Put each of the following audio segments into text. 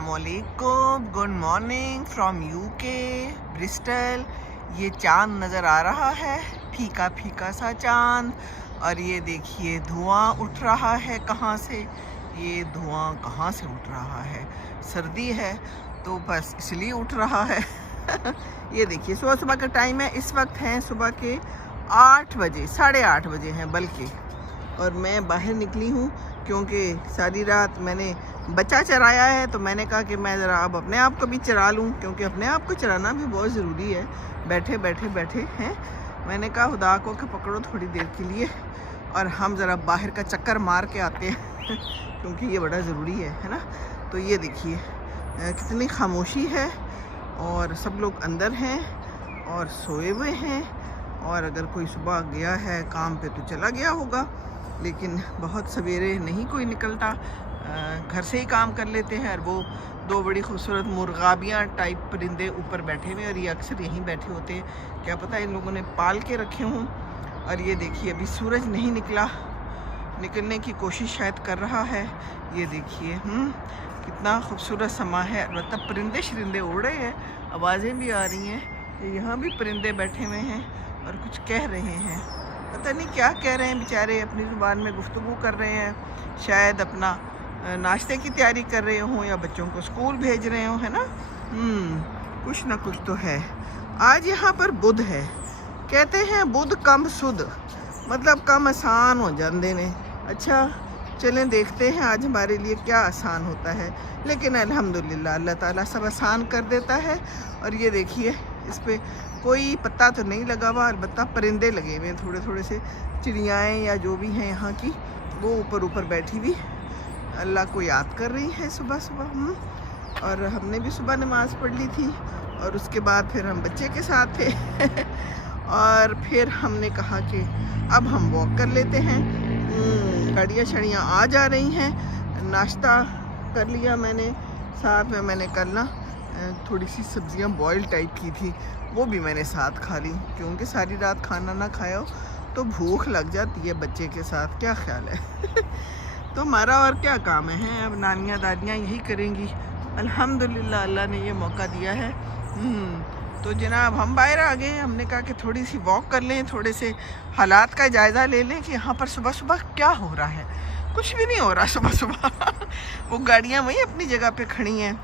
अस्सलामुअलैकुम, good morning from UK Bristol. ये चांद नज़र आ रहा है, फीका फीका सा चांद। और ये देखिए धुआं उठ रहा है कहाँ से, ये धुआं कहाँ से उठ रहा है। सर्दी है तो बस इसलिए उठ रहा है। ये देखिए सुबह सुबह का टाइम है, इस वक्त हैं सुबह के 8 बजे, 8:30 बजे हैं बल्कि। और मैं बाहर निकली हूँ क्योंकि सारी रात मैंने बच्चा चराया है, तो मैंने कहा कि मैं ज़रा अब अपने आप को भी चरा लूँ, क्योंकि अपने आप को चराना भी बहुत ज़रूरी है। बैठे बैठे हैं, मैंने कहा खुदा को कि पकड़ो थोड़ी देर के लिए और हम ज़रा बाहर का चक्कर मार के आते हैं क्योंकि ये बड़ा ज़रूरी है ना। तो ये देखिए कितनी खामोशी है और सब लोग अंदर हैं और सोए हुए हैं। और अगर कोई सुबह गया है काम पे तो चला गया होगा, लेकिन बहुत सवेरे नहीं कोई निकलता, घर से ही काम कर लेते हैं। और वो 2 बड़ी खूबसूरत मुर्गाबियाँ टाइप परिंदे ऊपर बैठे हुए, और ये अक्सर यहीं बैठे होते हैं, क्या पता इन लोगों ने पाल के रखे हों। और ये देखिए अभी सूरज नहीं निकला, निकलने की कोशिश शायद कर रहा है। ये देखिए कितना खूबसूरत समा है। मतलब परिंदे शरिंदे उड़ रहे हैं, आवाज़ें भी आ रही हैं। यहाँ भी परिंदे बैठे हुए हैं और कुछ कह रहे हैं, पता नहीं क्या कह रहे हैं बेचारे, अपनी ज़ुबान में गुफ्तगू कर रहे हैं। शायद अपना नाश्ते की तैयारी कर रहे हों या बच्चों को स्कूल भेज रहे हों, है ना। कुछ ना कुछ तो है। आज यहाँ पर बुध है, कहते हैं बुध कम सुध, मतलब कम आसान हो जाते ने। अच्छा चलें देखते हैं आज हमारे लिए क्या आसान होता है। लेकिन अल्हम्दुलिल्लाह अल्लाह ताला सब आसान कर देता है। और ये देखिए इस पे कोई पत्ता तो नहीं लगा हुआ, अलबत्ता परिंदे लगे हुए हैं थोड़े थोड़े से। चिड़ियाएँ या जो भी हैं यहाँ की, वो ऊपर ऊपर बैठी हुई अल्लाह को याद कर रही हैं सुबह सुबह। और हमने भी सुबह नमाज़ पढ़ ली थी और उसके बाद फिर हम बच्चे के साथ थे और फिर हमने कहा कि अब हम वॉक कर लेते हैं। गाड़ियाँ शड़ियाँ आ जा रही हैं। नाश्ता कर लिया मैंने, साथ में मैंने कल ना थोड़ी सी सब्जियां बॉयल टाइप की थी, वो भी मैंने साथ खा ली, क्योंकि सारी रात खाना ना खाया हो तो भूख लग जाती है बच्चे के साथ, क्या ख्याल है। तो हमारा और क्या काम है, अब नानियाँ दादियाँ यही करेंगी। अल्हम्दुलिल्लाह अल्लाह ने ये मौका दिया है। तो जनाब हम बाहर आ गए, हमने कहा कि थोड़ी सी वॉक कर लें, थोड़े से हालात का जायज़ा ले लें कि यहाँ पर सुबह सुबह क्या हो रहा है। कुछ भी नहीं हो रहा सुबह सुबह। वो गाड़ियाँ वहीं अपनी जगह पे खड़ी हैं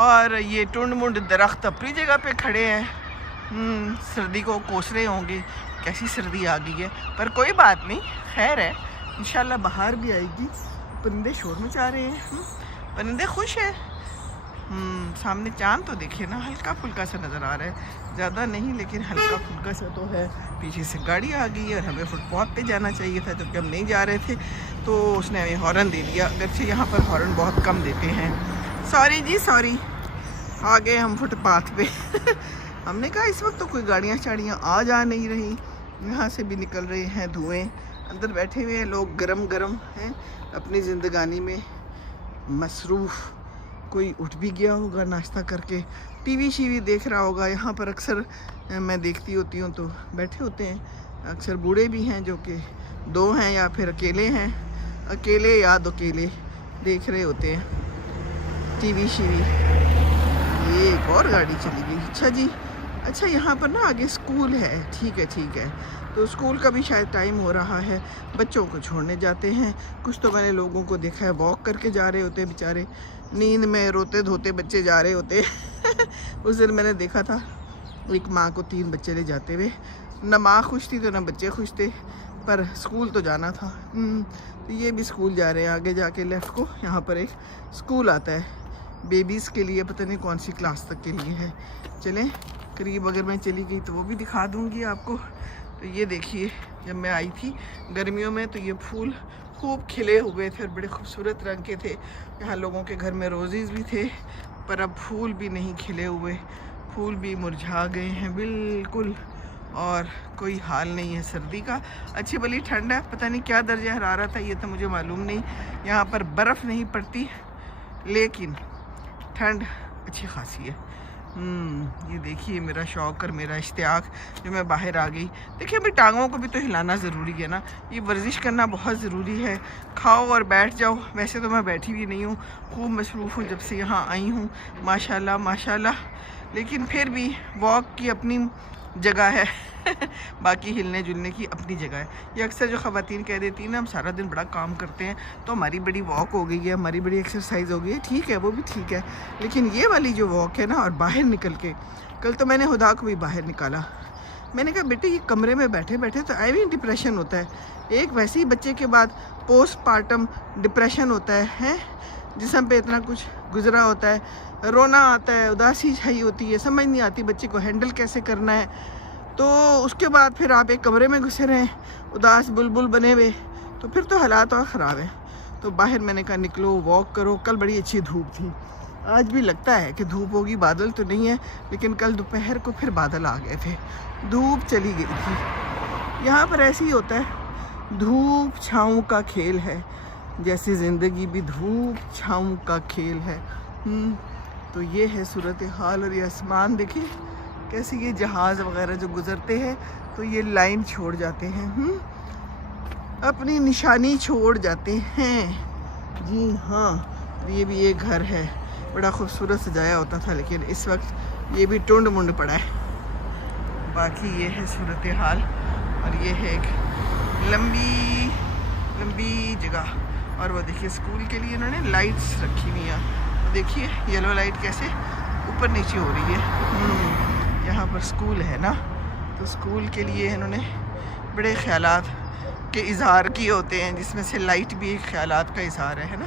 और ये टुंड मुंड दरख्त अपनी जगह पे खड़े हैं। सर्दी को कोस रहे होंगे, कैसी सर्दी आ गई है, पर कोई बात नहीं, खैर है, इंशाल्लाह बाहर भी आएगी। परिंदे शोर मचा रहे हैं, परिंदे खुश हैं। सामने चांद तो देखिए ना, हल्का फुल्का सा नज़र आ रहा है, ज़्यादा नहीं लेकिन हल्का फुल्का सा तो है। पीछे से गाड़ी आ गई और हमें फुटपाथ पे जाना चाहिए था, जबकि हम नहीं जा रहे थे, तो उसने हमें हॉर्न दे दिया। अगरचे यहाँ पर हॉर्न बहुत कम देते हैं। सॉरी जी सॉरी, आ गए हम फुटपाथ पे। हमने कहा इस वक्त तो कोई गाड़ियाँ शाड़ियाँ आ जा नहीं रही, यहाँ से भी निकल रहे हैं धुएँ। अंदर बैठे हुए हैं लोग, गरम गरम हैं, अपनी ज़िंदगानी में मसरूफ़। कोई उठ भी गया होगा नाश्ता करके, टीवी शीवी देख रहा होगा। यहाँ पर अक्सर मैं देखती होती हूँ तो बैठे होते हैं, अक्सर बूढ़े भी हैं जो कि 2 हैं या फिर अकेले हैं, अकेले या अकेले देख रहे होते हैं टीवी शीवी। ये एक और गाड़ी चली गई। अच्छा जी, अच्छा यहाँ पर ना आगे स्कूल है, ठीक है। तो स्कूल का भी शायद टाइम हो रहा है, बच्चों को छोड़ने जाते हैं। कुछ तो मैंने लोगों को देखा है वॉक करके जा रहे होते, बेचारे नींद में रोते धोते बच्चे जा रहे होते। उस दिन मैंने देखा था एक माँ को 3 बच्चे ले जाते हुए, न माँ खुश थी तो न बच्चे खुश थे, पर स्कूल तो जाना था। तो ये भी स्कूल जा रहे हैं, आगे जाके लेफ़्ट को यहाँ पर एक स्कूल आता है बेबीज़ के लिए, पता नहीं कौन सी क्लास तक के लिए है। चलें करीब, अगर मैं चली गई तो वो भी दिखा दूँगी आपको। तो ये देखिए जब मैं आई थी गर्मियों में तो ये फूल खूब खिले हुए थे और बड़े खूबसूरत रंग के थे। यहाँ लोगों के घर में रोज़ेज़ भी थे, पर अब फूल भी नहीं खिले हुए, फूल भी मुरझा गए हैं बिल्कुल, और कोई हाल नहीं है सर्दी का। अच्छी भली ठंड है, पता नहीं क्या दर्जा हरारत है, ये तो मुझे मालूम नहीं। यहाँ पर बर्फ़ नहीं पड़ती लेकिन ठंड अच्छी खासी है। ये देखिए मेरा शौक़ और मेरा इश्तियाक जो मैं बाहर आ गई। देखिए अभी टांगों को भी तो हिलाना ज़रूरी है ना, ये वर्जिश करना बहुत ज़रूरी है। खाओ और बैठ जाओ। वैसे तो मैं बैठी भी नहीं हूँ, खूब मसरूफ़ हूँ जब से यहाँ आई हूँ, माशाल्लाह माशाल्लाह। लेकिन फिर भी वॉक की अपनी जगह है बाकी हिलने जुलने की अपनी जगह है। ये अक्सर जो ख़वातीन कह देती हैं ना, हम सारा दिन बड़ा काम करते हैं तो हमारी बड़ी वॉक हो गई है, हमारी बड़ी एक्सरसाइज हो गई है। ठीक है, वो भी ठीक है, लेकिन ये वाली जो वॉक है ना, और बाहर निकल के, कल तो मैंने हुदा को भी बाहर निकाला। मैंने कहा बेटे ये कमरे में बैठे बैठे तो आई भी डिप्रेशन होता है। एक वैसे ही बच्चे के बाद पोस्टपार्टम डिप्रेशन होता है जिसम पे इतना कुछ गुजरा होता है, रोना आता है, उदासी छाई होती है, समझ नहीं आती बच्चे को हैंडल कैसे करना है। तो उसके बाद फिर आप एक कमरे में घुसे रहें उदास बुलबुल बने हुए, तो फिर तो हालात और ख़राब है। तो बाहर मैंने कहा निकलो, वॉक करो। कल बड़ी अच्छी धूप थी, आज भी लगता है कि धूप होगी, बादल तो नहीं है, लेकिन कल दोपहर को फिर बादल आ गए थे, धूप चली गई थी। यहाँ पर ऐसे ही होता है, धूप छाँव का खेल है, जैसे ज़िंदगी भी धूप छाँव का खेल है। तो ये है सूरत हाल। और ये आसमान देखिए कैसे ये जहाज़ वगैरह जो गुज़रते हैं तो ये लाइन छोड़ जाते हैं, अपनी निशानी छोड़ जाते हैं। जी हाँ, ये भी एक घर है, बड़ा खूबसूरत सजाया होता था, लेकिन इस वक्त ये भी टुंड मुंड पड़ा है। बाकी ये है सूरत हाल। और ये है एक लंबी लंबी जगह। और वो देखिए स्कूल के लिए इन्होंने लाइट्स रखी हुई हैं, तो देखिए येलो लाइट कैसे ऊपर नीचे हो रही है। यहाँ पर स्कूल है ना, तो स्कूल के लिए इन्होंने बड़े ख्यालात के इजहार किए होते हैं, जिसमें से लाइट भी एक ख्यालात का इजहार है ना।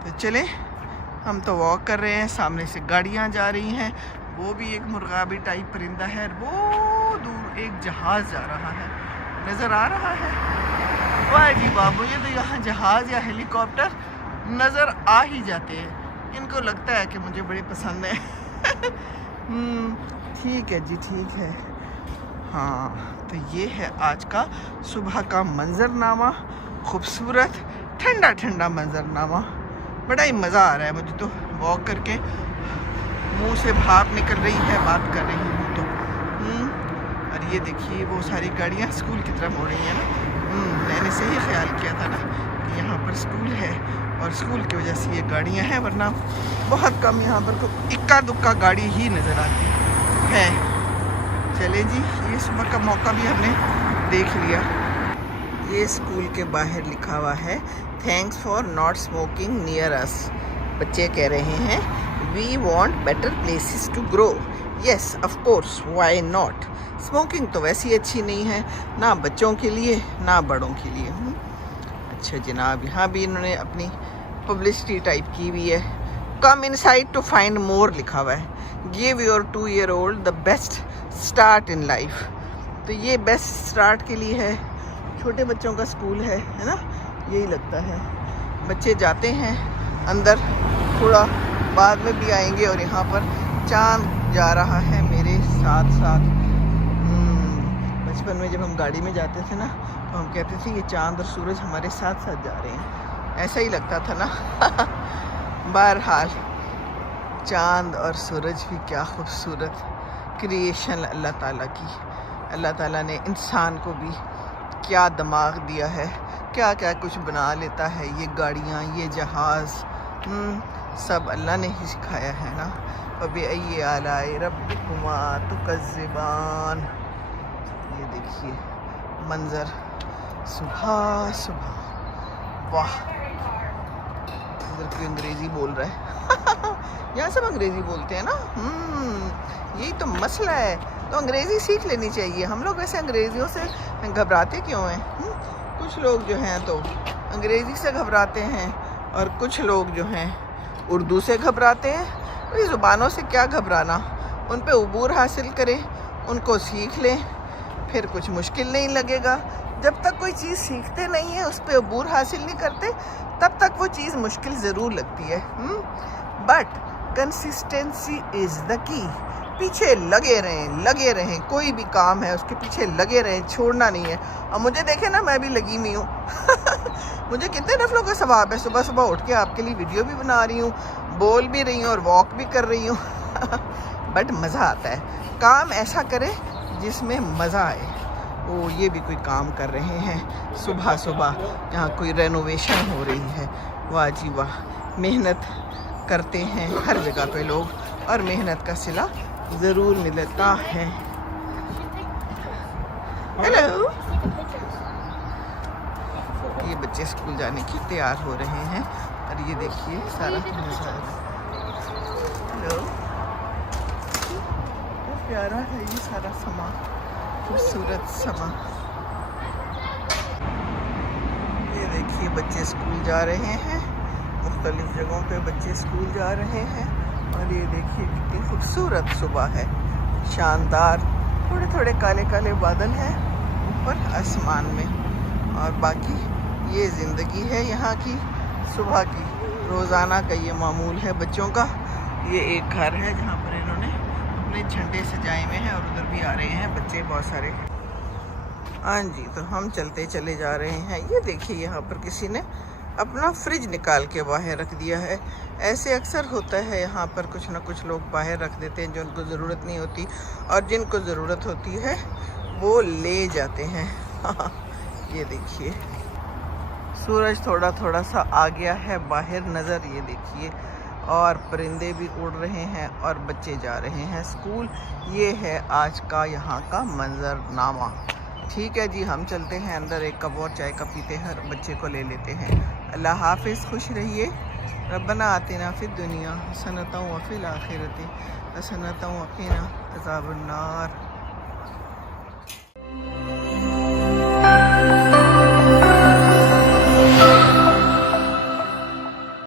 तो चलें, हम तो वॉक कर रहे हैं, सामने से गाड़ियाँ जा रही हैं, वो भी एक मुर्गाबी टाइप परिंदा है, वो दूर एक जहाज़ जा रहा है, नज़र आ रहा है। वाह जी वाह, मुझे तो यहाँ जहाज़ या हेलीकॉप्टर नज़र आ ही जाते हैं, इनको लगता है कि मुझे बड़े पसंद है। ठीक है जी, ठीक है। हाँ, तो ये है आज का सुबह का मंजरनामा, खूबसूरत ठंडा ठंडा मंजरनामा। बड़ा ही मज़ा आ रहा है मुझे तो वॉक करके, मुंह से भाप निकल रही है बात कर रही हूँ तो। और ये देखिए वो सारी गाड़ियाँ स्कूल की तरफ हो रही हैं ना। मैंने सही ख्याल किया था ना कि यहाँ पर स्कूल है, और स्कूल की वजह से ये गाड़ियाँ हैं, वरना बहुत कम यहाँ पर इक्का दुक्का गाड़ी ही नज़र आती है। चले जी, ये सुबह का मौका भी हमने देख लिया। ये स्कूल के बाहर लिखा हुआ है thanks for not smoking near us. बच्चे कह रहे हैं we want better places to grow. Yes of course, why not. Smoking तो वैसी अच्छी नहीं है, ना बच्चों के लिए ना बड़ों के लिए। अच्छा जनाब, यहाँ भी इन्होंने अपनी पब्लिसिटी टाइप की हुई है। Come inside to find more लिखा हुआ है। Give your 2 year old the best start in life. तो ये बेस्ट स्टार्ट के लिए है, छोटे बच्चों का स्कूल है ना, यही लगता है। बच्चे जाते हैं अंदर, थोड़ा बाद में भी आएंगे। और यहाँ पर चांद जा रहा है मेरे साथ साथ। बचपन में जब हम गाड़ी में जाते थे ना, तो हम कहते थे ये चांद और सूरज हमारे साथ साथ जा रहे हैं, ऐसा ही लगता था ना। बहरहाल चांद और सूरज भी क्या खूबसूरत क्रिएशन अल्लाह ताला की। अल्लाह ताला ने इंसान को भी क्या दिमाग दिया है, क्या क्या कुछ बना लेता है। ये गाड़ियाँ, ये जहाज़, सब अल्लाह ने ही सिखाया है ना। फबिअय्यि आलाइ रब्बिकुमा तुकज़्ज़िबान। ये देखिए मंज़र सुबह सुबह, वाह। इधर कोई अंग्रेज़ी बोल रहा है। यहाँ सब अंग्रेज़ी बोलते हैं ना। यही तो मसला है, तो अंग्रेज़ी सीख लेनी चाहिए। हम लोग वैसे अंग्रेज़ियों से घबराते क्यों हैं? कुछ लोग जो हैं तो अंग्रेज़ी से घबराते हैं, और कुछ लोग जो हैं उर्दू से घबराते हैं। तो ज़ुबानों से क्या घबराना, उन पे उबूर हासिल करें, उनको सीख लें, फिर कुछ मुश्किल नहीं लगेगा। जब तक कोई चीज़ सीखते नहीं है, उस पर अबूर हासिल नहीं करते, तब तक वो चीज़ मुश्किल ज़रूर लगती है। But consistency is the key. पीछे लगे रहें, कोई भी काम है उसके पीछे लगे रहें, छोड़ना नहीं है। अब मुझे देखें ना, मैं भी लगी हुई हूँ। मुझे कितने नफलों का सवाब है, सुबह सुबह उठ के आपके लिए वीडियो भी बना रही हूँ, बोल भी रही हूँ और वॉक भी कर रही हूँ। بٹ مزہ آتا ہے. کام ایسا کرے جس میں مزہ آئے. وہ یہ بھی کوئی کام کر رہے ہیں صبح صبح. یہاں کوئی رینوویشن ہو رہی ہے. واہ جی واہ. محنت کرتے ہیں ہر جگہ پہ لوگ, اور محنت کا صلہ ضرور ملتا ہے. ہیلو. یہ بچے اسکول جانے کی تیار ہو رہے ہیں, اور یہ دیکھیے سارا نظارہ. ہیلو. بہت پیارا ہے یہ سارا سما, خوبصورت سما. یہ دیکھیے بچے اسکول جا رہے ہیں, مختلف جگہوں پہ بچے اسکول جا رہے ہیں. اور یہ دیکھیے کتنی خوبصورت صبح ہے, شاندار. تھوڑے تھوڑے کالے کالے بادل ہیں اوپر آسمان میں, اور باقی یہ زندگی ہے یہاں کی صبح کی. روزانہ کا یہ معمول ہے بچوں کا. یہ ایک گھر ہے جہاں پر انہوں نے اپنے جھنڈے سجائے ہوئے ہیں, اور ادھر بھی آ رہے ہیں بچے بہت سارے. ہاں جی, تو ہم چلتے چلے جا رہے ہیں. یہ دیکھیے یہاں پر کسی نے اپنا فریج نکال کے باہر رکھ دیا ہے. ایسے اکثر ہوتا ہے یہاں پر, کچھ نہ کچھ لوگ باہر رکھ دیتے ہیں جن کو ضرورت نہیں ہوتی, اور جن کو ضرورت ہوتی ہے وہ لے جاتے ہیں. یہ دیکھیے سورج تھوڑا تھوڑا سا آ گیا ہے باہر نظر. یہ دیکھیے, اور پرندے بھی اڑ رہے ہیں, اور بچے جا رہے ہیں اسکول. یہ ہے آج کا یہاں کا منظرنامہ. ٹھیک ہے جی, ہم چلتے ہیں اندر, ایک کپ اور چائے کا پیتے ہیں, ہر بچے کو لے لیتے ہیں. اللہ حافظ, خوش رہیے. ربنا آتنا فی الدنیا حسنۃ وفی الآخرۃ حسنۃ وقنا عذاب النار.